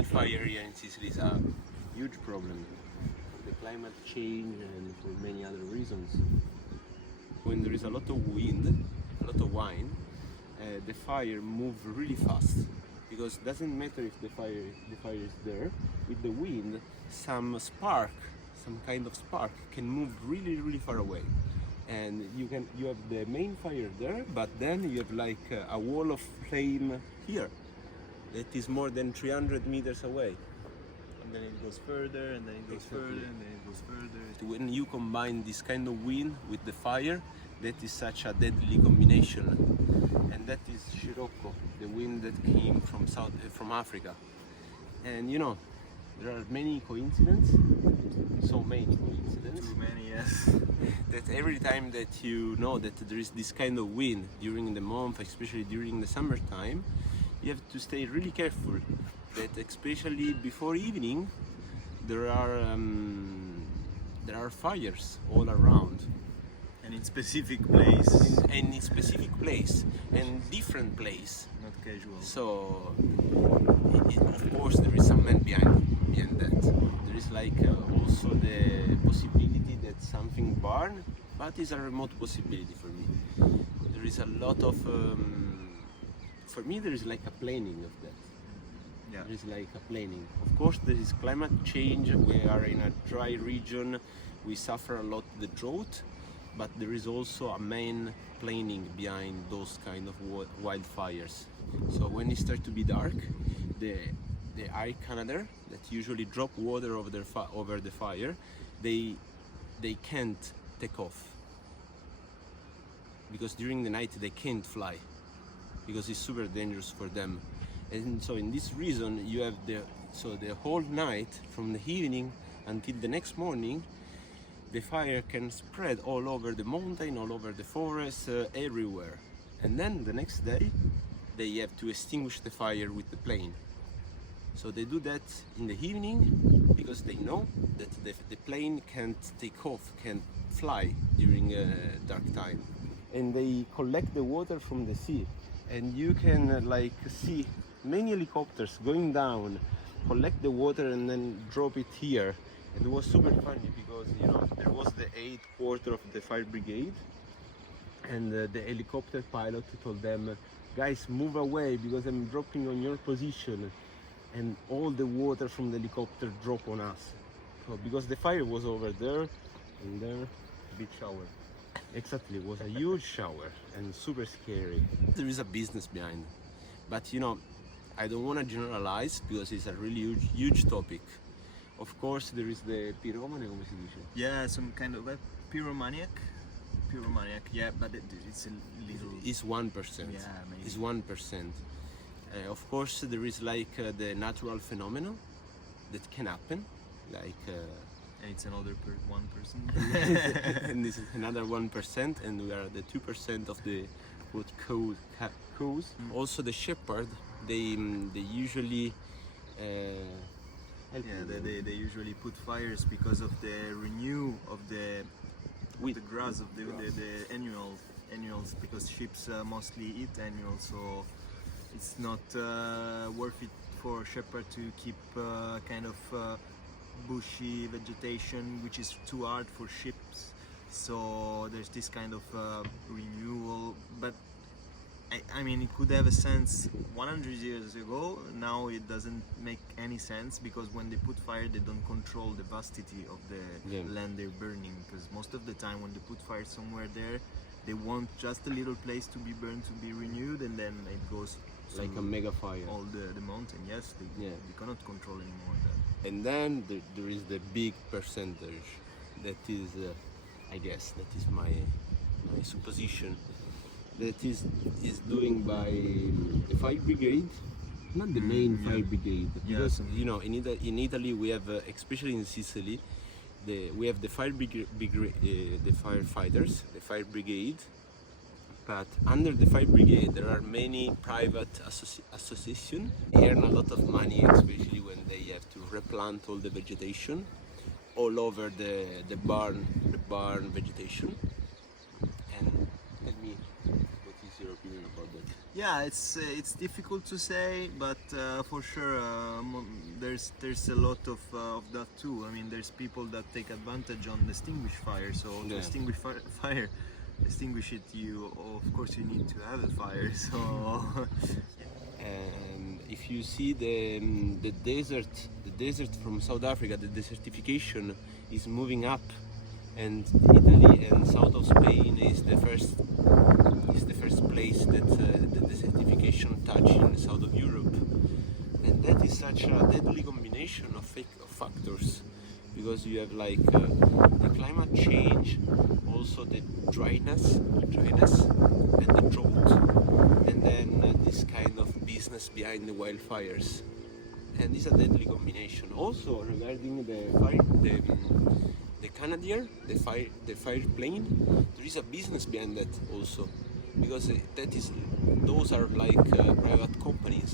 wildfire here in Sicily is a huge problem for the climate change and for many other reasons. When there is a lot of wind, a lot of wind, the fire moves really fast, because it doesn't matter if the fire is there. With the wind, some kind of spark can move really far away, and you have the main fire there, but then you have like a wall of flame here that is more than 300 meters away. And then it goes further, and then it goes further, and then it goes further. When you combine this kind of wind with the fire, that is such a deadly combination. And that is Scirocco, the wind that came from Africa. And you know, there are many coincidences, so many coincidences. Too many, yes. That every time that you know that there is this kind of wind during the month, especially during the summertime, you have to stay really careful. That especially before evening, there are fires all around. And in specific place. And in specific place, and different place. Not casual. So, of course, there is some man behind that. There is like also the possibility that something burn, but it's a remote possibility for me. There is a lot of, for me there is like a planning of that. Yeah. There is like a planning. Of course, there is climate change. We are in a dry region. We suffer a lot the drought, but there is also a main planning behind those kind of wildfires. So when it starts to be dark, the air cannoner that usually drop water over the fire, they can't take off, because during the night they can't fly, because it's super dangerous for them. And so in this reason you have the whole night, from the evening until the next morning, the fire can spread all over the mountain, all over the forest, everywhere. And then the next day they have to extinguish the fire with the plane. So they do that in the evening, because they know that the plane can't take off, can't fly during dark time. And they collect the water from the sea, and you can like see many helicopters going down, collect the water and then drop it here. And it was super funny, because you know there was the 8th quarter of the fire brigade, and the helicopter pilot told them, guys, move away because I'm dropping on your position. And all the water from the helicopter drop on us. So because the fire was over there, and there, big shower. Exactly, it was a huge shower and super scary. There is a business behind, but you know, I don't want to generalize because it's a really huge topic. Of course, there is the pyromane, come si dice? Yeah, some kind of a pyromaniac. Yeah, but it's a little. It's 1%. Yeah, maybe. It's 1%. Of course, there is like the natural phenomenon that can happen, like. And it's another 1%. And this is another 1%, and we are the 2% of the what cows. Also, the shepherd, they usually. They usually put fires because of the renew of the grass of the annuals, because sheep mostly eat annuals, so it's not worth it for shepherd to keep kind of bushy vegetation, which is too hard for sheep. So there's this kind of renewal, but I mean, it could have a sense 100 years ago. Now it doesn't make any sense, because when they put fire, they don't control the vastity of the land they're burning, because most of the time when they put fire somewhere there, they want just a little place to be burned, to be renewed, and then it goes like a mega fire. All the mountain, yes, they cannot control anymore that. And then there is the big percentage that is, I guess, that is my supposition, that is doing by the fire brigade, not the main fire brigade, because you know in Italy we have, especially in Sicily, we have the fire the firefighters, the fire brigade. But under the fire brigade there are many private associations. They earn a lot of money, especially when they have to replant all the vegetation all over the barn vegetation. And tell me, what is your opinion about that? Yeah, it's difficult to say, but for sure there's a lot of that too. I mean, there's people that take advantage on extinguish fire. So to Yeah. extinguish fire, extinguish it, you of course you need to have a fire. So And if you see the desert from South Africa, the desertification is moving up, and Italy and south of Spain is the first place that the desertification touch in the south of Europe, and that is such a deadly combination of factors, because you have like the climate change, also the dryness and the drought, and then this kind of business behind the wildfires, and it's a deadly combination. Also regarding the Canadier, the fire plane, there is a business behind that also, because those are like private companies